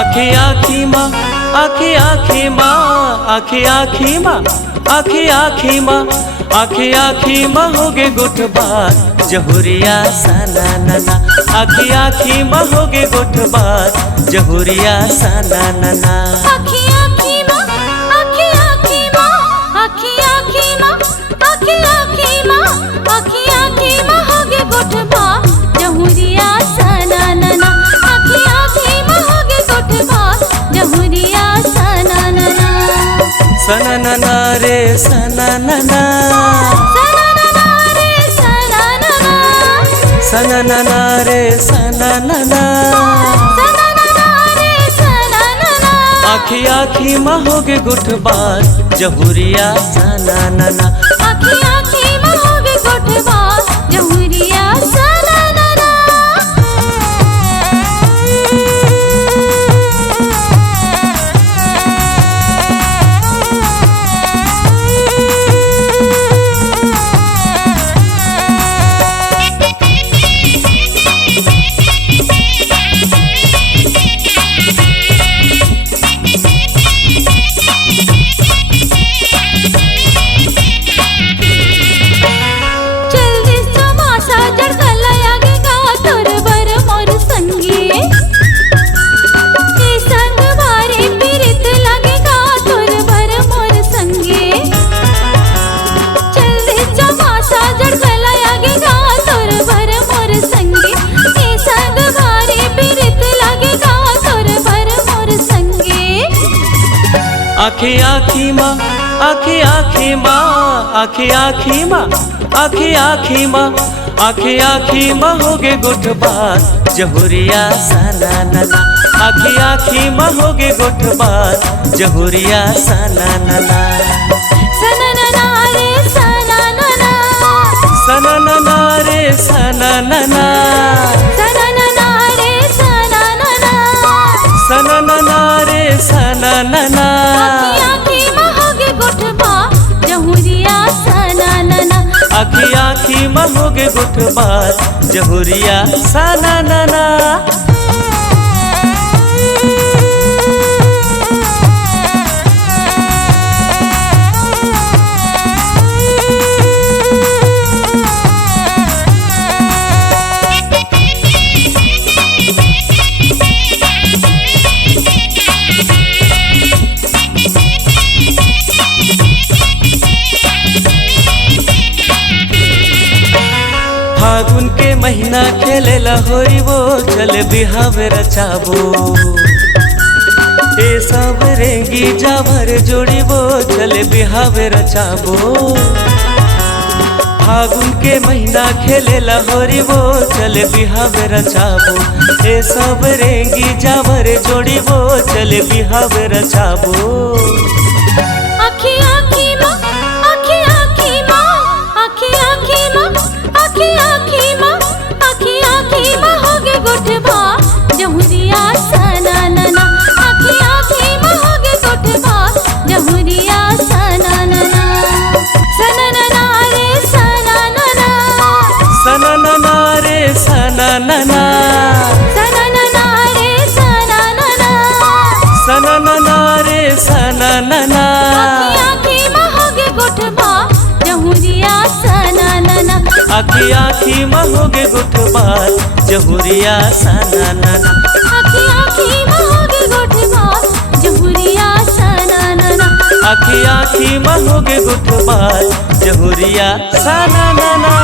आखी आखी माँ आखी आखी माँ आखी आखी माँ आखी आखी माँ आखी आखी माँ होगे गुठबार जहुरिया साना नना आखी आखी माँ होगे गुठबार जहुरिया साना नना आखी आखी माँ आखी आखी माँ आखी आखी माँ आखी आखी माँ आखी आखी माँ होगे गुठबार जहुरिया साना नना आखी आखी माँ होगे गुठबार जहुरिया साना नना सना नना रे सना नना सना नना रे सना नना सना नना रे सना नना सना नना रे सना नना आखी आखी माँ होगे गुठबार जहुरिया साना नना आखी आखी माँ होगे गुठबार जहुरिया साना नना आखी आखी माँ आखी आखी माँ आखी आखी माँ आखी आखी माँ आखी आखी माँ होगे गुठबार जहुरिया साना नना आखी आखी माँ होगे गुठबार जहुरिया साना नना सना नना रे सना नना सना नना रे सना नना सना नना रे सना नना सना नना रे सना नना आखी आखी माँ होगे गुठबार जहुरिया सना नना आखी आखी माँ होगे गुठबार जहुरिया साना नना फागुन के महीना खेले होरी वो चल बिहावे रचाबो ए सब रेंगी जावर जोड़ी वो चल बिहावे रचाबो फागुन के महीना खेले होरी वो चल बिहावे रचाबो ए सब रेंगी जावर जोड़ी वो चल बिहावे रचाबो आखी आखी माँ आखी आखी माँ आखी आखी माँ आखी आखी माँ आखी आखी माँ होगे गुठबार जहुरिया सना नना आखी आखी माँ होगे गुठबार जहुरिया सना नना सना नना रे सना नना सना नना रे सना नना सना नना रे सना नना सना नना रे सना नना आखी आखी माँ होगे गुठबार जहुरिया सना नना आखी आखी माँ होगे गुठबार जहुरिया साना नना आखी आखी माँ होगे गुठबार जहुरिया सना नना आखी आखी माँ होगे गुठबार जहुरिया साना नना।